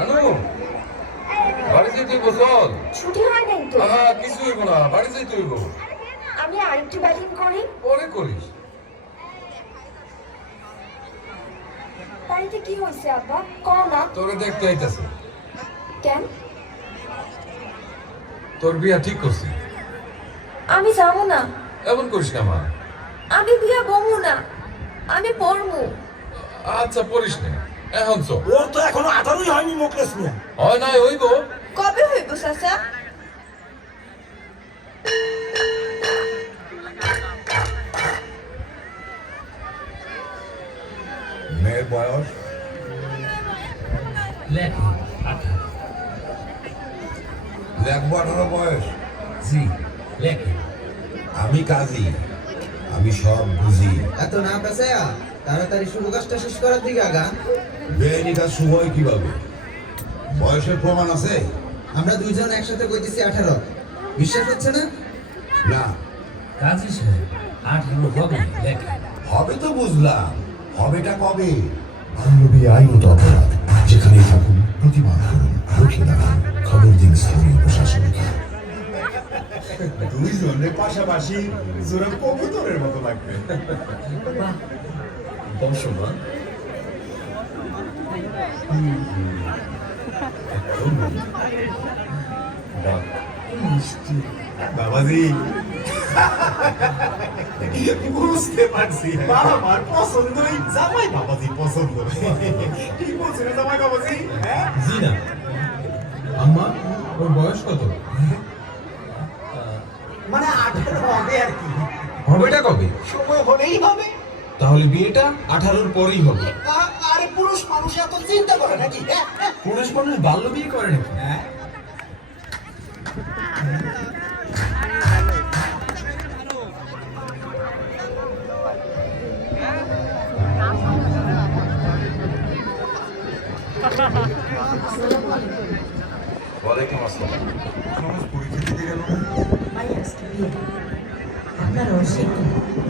রানু বাড়ি যেতে হইব চল। ছুটি হয় নাই তো? আহা কিছু হইব না বাড়ি যেতে হইব। আমি আরেকটু ব্যাটিং করি। পরে করিস। বাড়িতে কি হয়েছে আব্বা? কও না। তোরে দেখতে আইতাছে। কেন? তোর বিয়া ঠিক করছি। আমি যাব না। এমন করিস না মা। আমি বিয়া বমু না। আমি পড়মু আচ্ছা পড়িস না। এখন চল ওর তো এখনও আঠারোই হয়নি মোকলেস মিয়া। হয় নাই হইব। কবে হইব চাচা? মেয়ের বয়স? লেখবো আঠারো বয়স? জি লেখো। আমি কাজী আমি সব বুঝি। এত না পেঁচায়া তাড়াতাড়ি শুরু কাজটা শেষ করার দিকে আগা বেআইনি কাজ হয় কীভাবে? বয়সের প্রমাণ আছে? আমরা দুইজন একসাথে কইতেছি আঠারো। বিশ্বাস হচ্ছে না? না। কাজী সাহেব আঠারো হবে লেখা। হবে তো বুঝলাম। হবেটা কবে? বাল্যবী আইনত অপরাধ। যেখানেই থাকুন প্রতিবাদ করুন রুখে দাঁড়ান খবর দিন স্থানীয় প্রশাসনকে। দুইজনে পাশাপাশি জোরে কবুতরের মতো লাগবে। বাবাজি বুঝতে পারছি আমার জামাই বাবাজি পছন্দ ঠিক বলছি না জামাই বাবাজি হ্যাঁ জি না আম্মা ওর বয়স কত? মানে আঠারো হবে আর কি। হবেটা কবে? সময় হলেই হবে। তাহলে বিয়েটা আঠারোর পরেই হবে। আরে পুরুষ মানুষ এত চিন্তা করে নাকি? হ্যাঁ? হ্যাঁ? পুরুষ মানুষ বাল্য বিয়ে করে নাকি? হ্যাঁ। ওয়ালাইকুম আসসালাম। শিখুন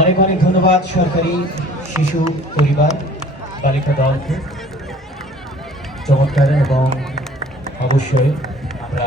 অনেক অনেক ধন্যবাদ সরকারি শিশু পরিবার বালিকা দলকে। চমৎকার এবং অবশ্যই আমরা